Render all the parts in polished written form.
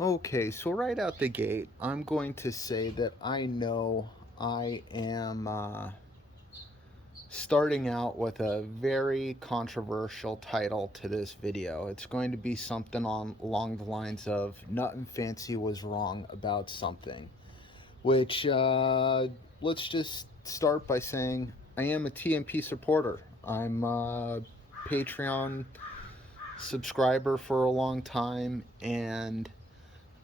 Okay, so right out the gate, I'm going to say that I know I am starting out with a very controversial title to this video. It's going to be something along the lines of Nutnfancy was wrong about something, which let's just start by saying I am a TMP supporter. I'm a Patreon subscriber for a long time, and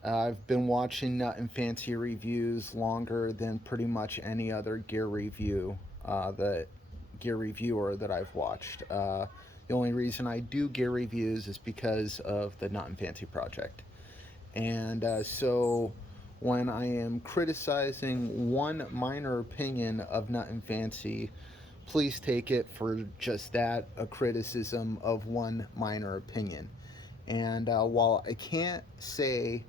I've been watching Nutnfancy reviews longer than pretty much any other gear reviewer that I've watched. The only reason I do gear reviews is because of the Nutnfancy project. And so when I am criticizing one minor opinion of Nutnfancy, please take it for just that, a criticism of one minor opinion. And while I can't say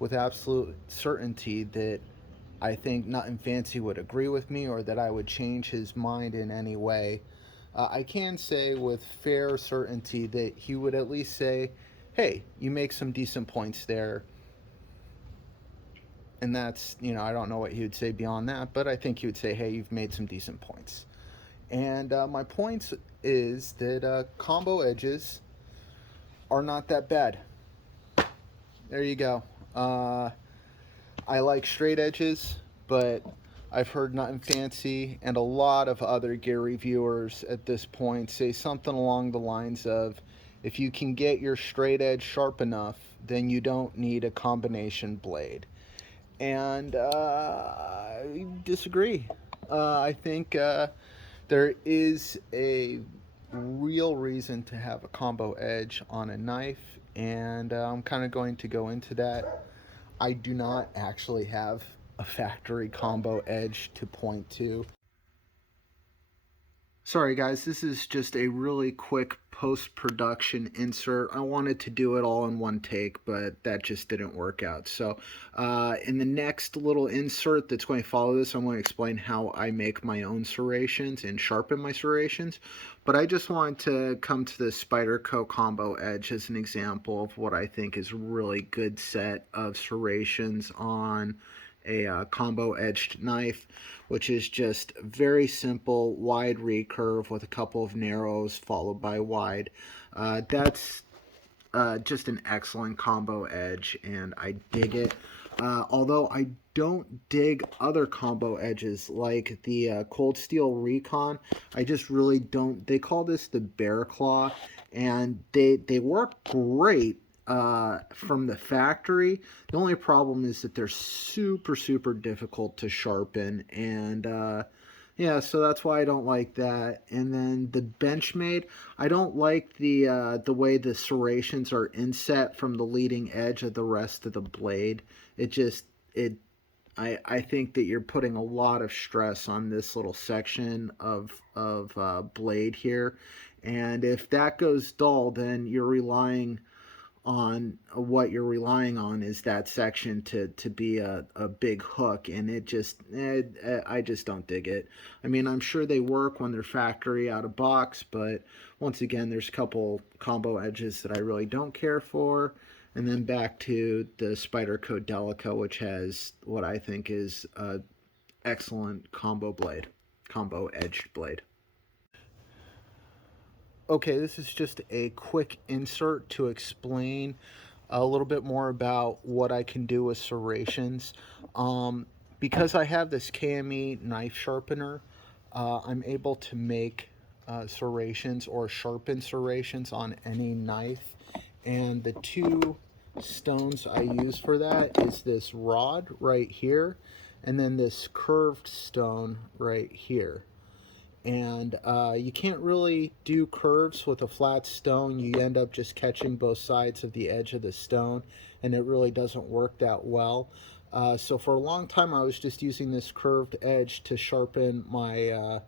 with absolute certainty that I think Nutnfancy would agree with me or that I would change his mind in any way, I can say with fair certainty that he would at least say, hey, you make some decent points there. And that's, I don't know what he would say beyond that, but I think he would say, hey, you've made some decent points. And my point is that combo edges are not that bad. There you go. I like straight edges, but I've heard Nutnfancy and a lot of other gear reviewers at this point say something along the lines of, if you can get your straight edge sharp enough, then you don't need a combination blade. And I disagree. I think there is a real reason to have a combo edge on a knife, and I'm kind of going to go into that. I do not actually have a factory combo edge to point to. Sorry guys, this is just a really quick post-production insert. I wanted to do it all in one take, but that just didn't work out. So in the next little insert that's going to follow this, I'm going to explain how I make my own serrations and sharpen my serrations. But I just wanted to come to the Spyderco combo edge as an example of what I think is a really good set of serrations on a combo edged knife, which is just very simple wide recurve with a couple of narrows followed by wide. That's just an excellent combo edge, and I dig it. Although I don't dig other combo edges like the Cold Steel Recon. I just really don't. They call this the Bear Claw, and they work great from the factory. The only problem is that they're super difficult to sharpen, and yeah, so that's why I don't like that. And then the Benchmade, I don't like the way the serrations are inset from the leading edge of the rest of the blade. It just it I think that you're putting a lot of stress on this little section of blade here, and if that goes dull, then you're relying on what you're relying on is that section to be a big hook, and I just don't dig it. I mean, I'm sure they work when they're factory out of box, but once again, there's a couple combo edges that I really don't care for. And then back to the Spyderco Delica, which has what I think is a excellent combo edged blade. Okay, this is just a quick insert to explain a little bit more about what I can do with serrations. Because I have this KME knife sharpener, I'm able to make serrations or sharpen serrations on any knife. And the two stones I use for that is this rod right here, and then this curved stone right here. And you can't really do curves with a flat stone. You end up just catching both sides of the edge of the stone, and it really doesn't work that well. So for a long time, I was just using this curved edge to sharpen my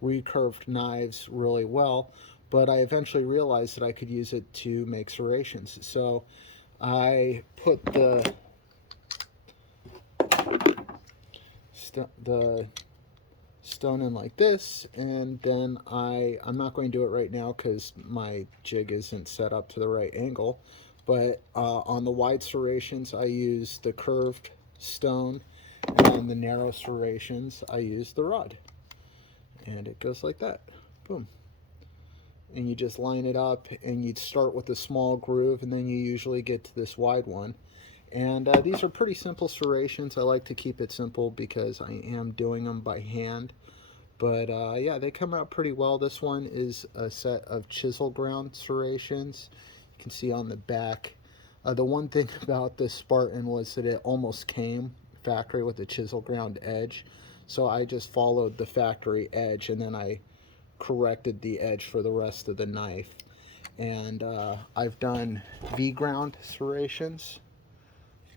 recurved knives really well, but I eventually realized that I could use it to make serrations. So I put the stone in like this, and then I'm not going to do it right now because my jig isn't set up to the right angle, But on the wide serrations, I use the curved stone, and on the narrow serrations, I use the rod. And it goes like that. Boom. And you just line it up, and you'd start with a small groove, and then you usually get to this wide one. And these are pretty simple serrations. I like to keep it simple because I am doing them by hand. But yeah, they come out pretty well. This one is a set of chisel ground serrations. You can see on the back. The one thing about this Spartan was that it almost came factory with a chisel ground edge. So I just followed the factory edge, and then I corrected the edge for the rest of the knife. And I've done V-ground serrations,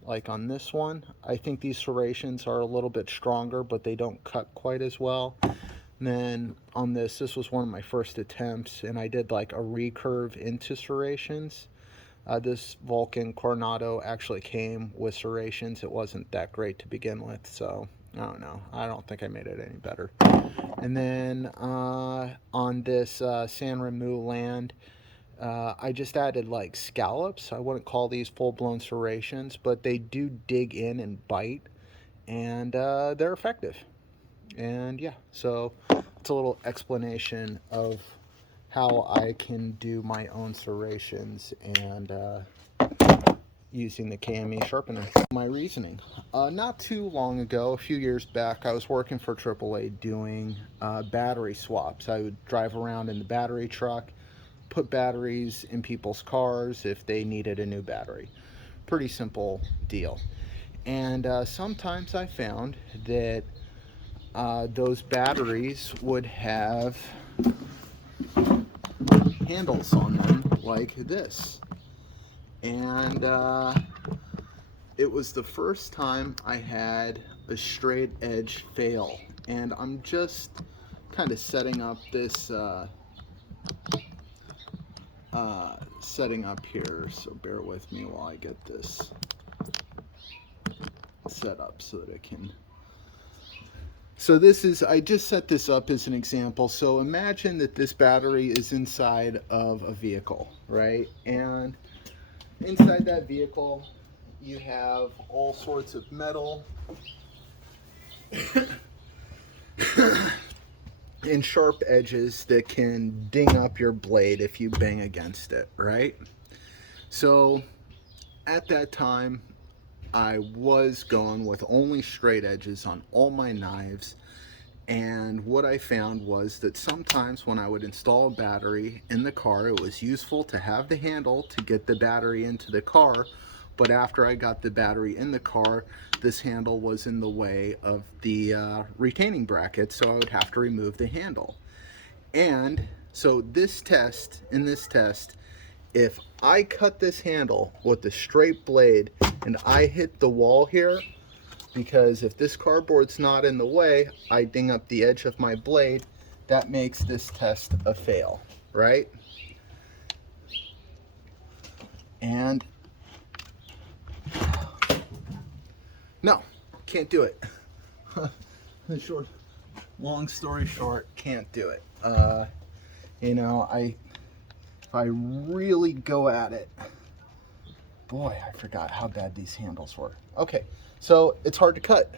like on this one. I think these serrations are a little bit stronger, but they don't cut quite as well. And then on this was one of my first attempts, and I did like a recurve into serrations. This Vulcan Coronado actually came with serrations. It wasn't that great to begin with, so I don't know. I don't think I made it any better. And then on this San Remo land, I just added like scallops. I wouldn't call these full-blown serrations, but they do dig in and bite, and they're effective. And yeah, so it's a little explanation of how I can do my own serrations and using the KME sharpener. My reasoning. Not too long ago, a few years back, I was working for AAA doing battery swaps. I would drive around in the battery truck, put batteries in people's cars if they needed a new battery. Pretty simple deal. And sometimes I found that those batteries would have handles on them like this. And it was the first time I had a straight edge fail. And I'm just kind of setting up this setting up here, so bear with me while I get this set up so that I can. So this is, I just set this up as an example. So imagine that this battery is inside of a vehicle, right? And inside that vehicle, you have all sorts of metal and sharp edges that can ding up your blade if you bang against it, right? So at that time, I was going with only straight edges on all my knives, and what I found was that sometimes when I would install a battery in the car, it was useful to have the handle to get the battery into the car, but after I got the battery in the car, this handle was in the way of the retaining bracket, so I would have to remove the handle. And so in this test, if I cut this handle with a straight blade and I hit the wall here, because if this cardboard's not in the way, I ding up the edge of my blade, that makes this test a fail, right? And no, can't do it. Long story short, can't do it. You know, if I really go at it, boy, I forgot how bad these handles were. Okay, so it's hard to cut.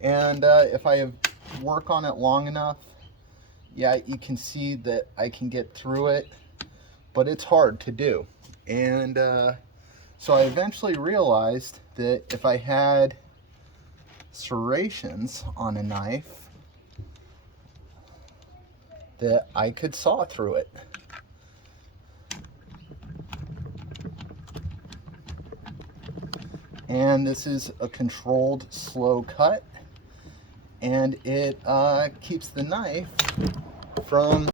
And if I work on it long enough, yeah, you can see that I can get through it, but it's hard to do. And so I eventually realized that if I had serrations on a knife, that I could saw through it. And this is a controlled slow cut, and it keeps the knife from.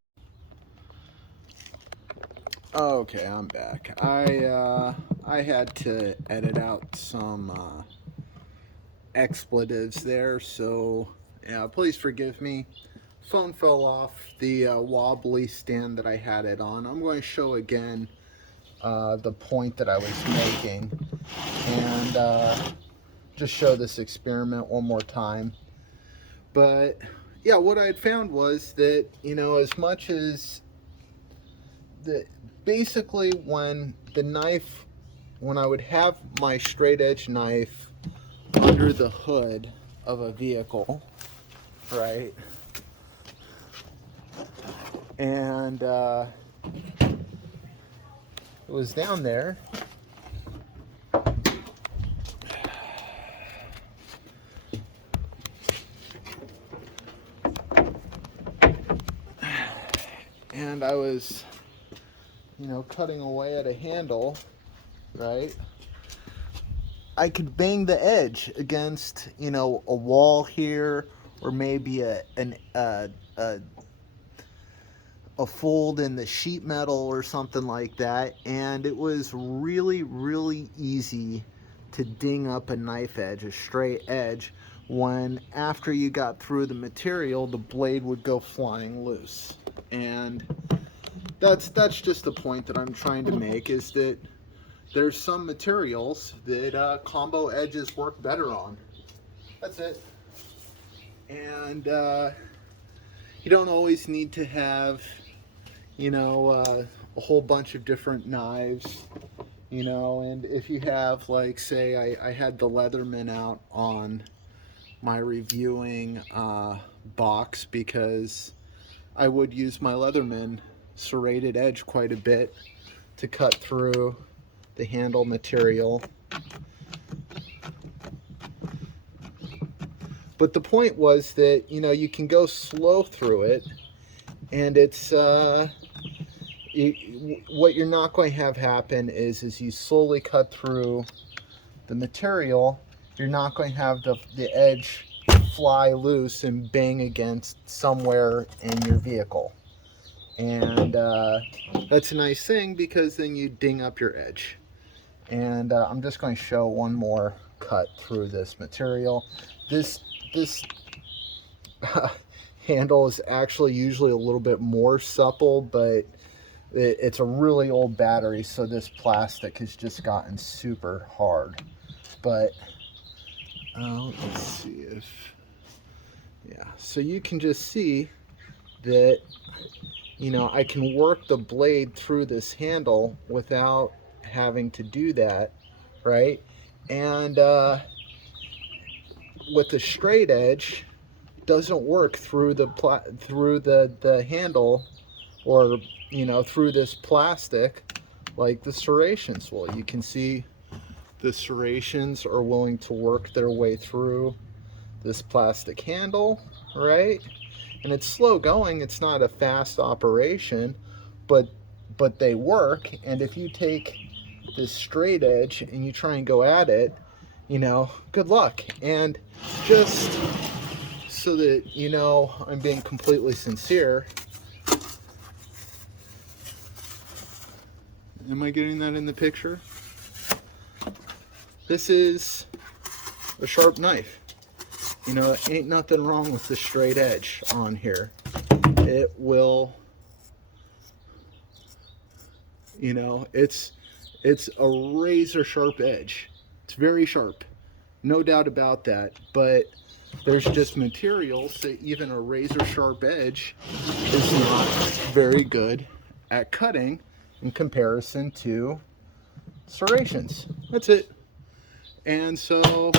Okay, I'm back. I had to edit out some expletives there, so yeah, please forgive me. Phone fell off the wobbly stand that I had it on. I'm going to show again the point that I was making, and just show this experiment one more time. But yeah, what I had found was that, you know, as much as basically when the knife when I would have my straight edge knife under the hood of a vehicle, right? And it was down there. And I was, cutting away at a handle, right? I could bang the edge against, a wall here, or maybe a fold in the sheet metal or something like that, and it was really, really easy to ding up a knife edge, a straight edge, when after you got through the material, the blade would go flying loose. And that's just the point that I'm trying to make, is that there's some materials that combo edges work better on. That's it. And you don't always need to have, a whole bunch of different knives, and if you have, like, say, I had the Leatherman out on my reviewing box, because I would use my Leatherman serrated edge quite a bit to cut through the handle material. But the point was that, you can go slow through it, and it's what you're not going to have happen is you slowly cut through the material, you're not going to have the edge fly loose and bang against somewhere in your vehicle. And that's a nice thing, because then you ding up your edge. And I'm just going to show one more cut through this material. This handle is actually usually a little bit more supple, but it's a really old battery, so this plastic has just gotten super hard. But let's see if, yeah, so you can just see that, I can work the blade through this handle without having to do that, right? And with the straight edge, doesn't work through the handle, or through this plastic like the serrations will. You can see the serrations are willing to work their way through this plastic handle, right? And it's slow going, it's not a fast operation, but they work. And if you take this straight edge and you try and go at it, good luck. And just so that I'm being completely sincere, am I getting that in the picture? This is a sharp knife. Ain't nothing wrong with the straight edge on here. It will, it's a razor sharp edge. It's very sharp, no doubt about that. But there's just materials that even a razor sharp edge is not very good at cutting in comparison to serrations. That's it. And so,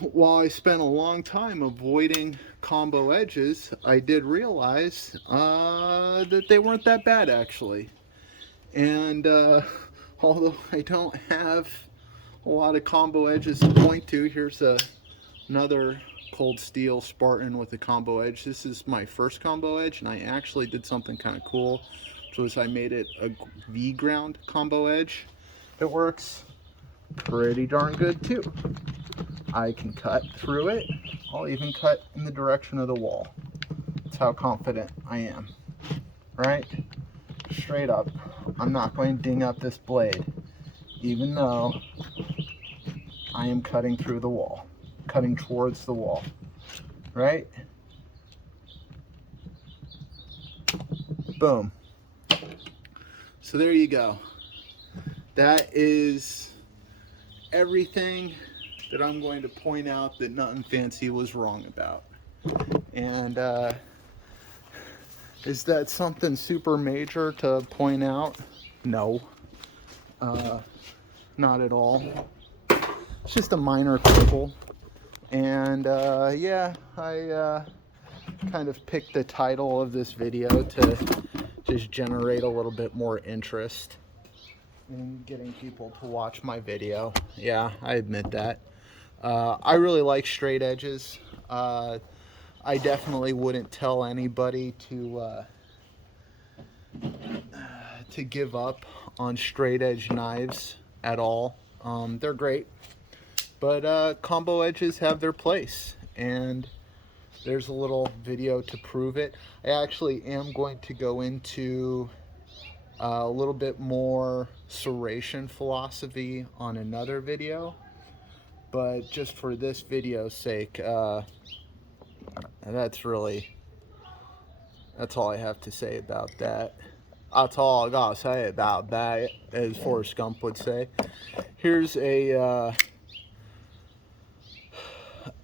while I spent a long time avoiding combo edges, I did realize that they weren't that bad, actually. And although I don't have a lot of combo edges to point to, here's another cold steel Spartan with a combo edge. This is my first combo edge, and I actually did something kind of cool, which was I made it a V-ground combo edge. It works pretty darn good too. I can cut through it. I'll even cut in the direction of the wall. That's how confident I am, right? Straight up, I'm not going to ding up this blade, even though I am cutting through the wall, cutting towards the wall, right? Boom. So there you go. That is everything that I'm going to point out that Nutnfancy was wrong about. And is that something super major to point out? No. Not at all. It's just a minor quibble. And yeah, I kind of picked the title of this video to just generate a little bit more interest in getting people to watch my video. Yeah, I admit that. I really like straight edges. I definitely wouldn't tell anybody to give up on straight edge knives at all. They're great, but combo edges have their place, and there's a little video to prove it. I actually am going to go into a little bit more serration philosophy on another video, but just for this video's sake, that's all I have to say about that. That's all I gotta say about that, as Forrest Gump would say. Here's a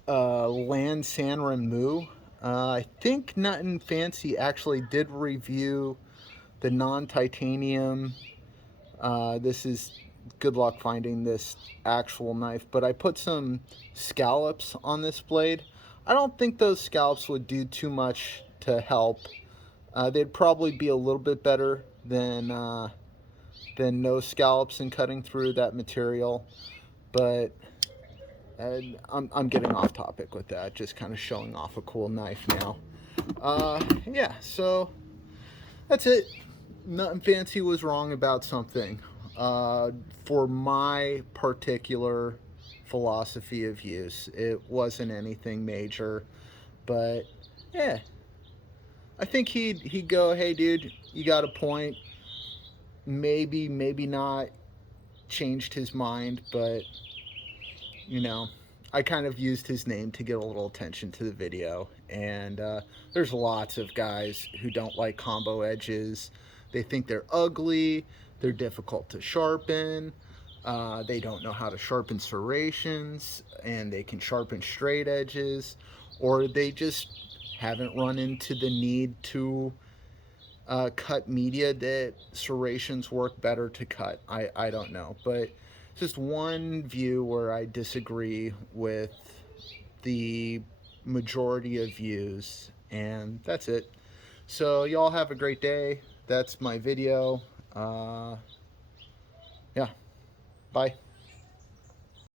Land San Remu. I think Nutnfancy actually did review the non-titanium. This is good luck finding this actual knife, but I put some scallops on this blade. I don't think those scallops would do too much to help. They'd probably be a little bit better than no scallops in cutting through that material, but I'm getting off topic with that, just kind of showing off a cool knife now. Yeah, so that's it. Nutnfancy was wrong about something. For my particular philosophy of use, it wasn't anything major, but yeah, I think he'd go, hey dude, you got a point. Maybe not changed his mind, but you know, I kind of used his name to get a little attention to the video, and there's lots of guys who don't like combo edges. They think they're ugly, they're difficult to sharpen, they don't know how to sharpen serrations, and they can sharpen straight edges, or they just haven't run into the need to cut media that serrations work better to cut. I don't know, but just one view where I disagree with the majority of views, and that's it. So y'all have a great day. That's my video. Yeah, bye.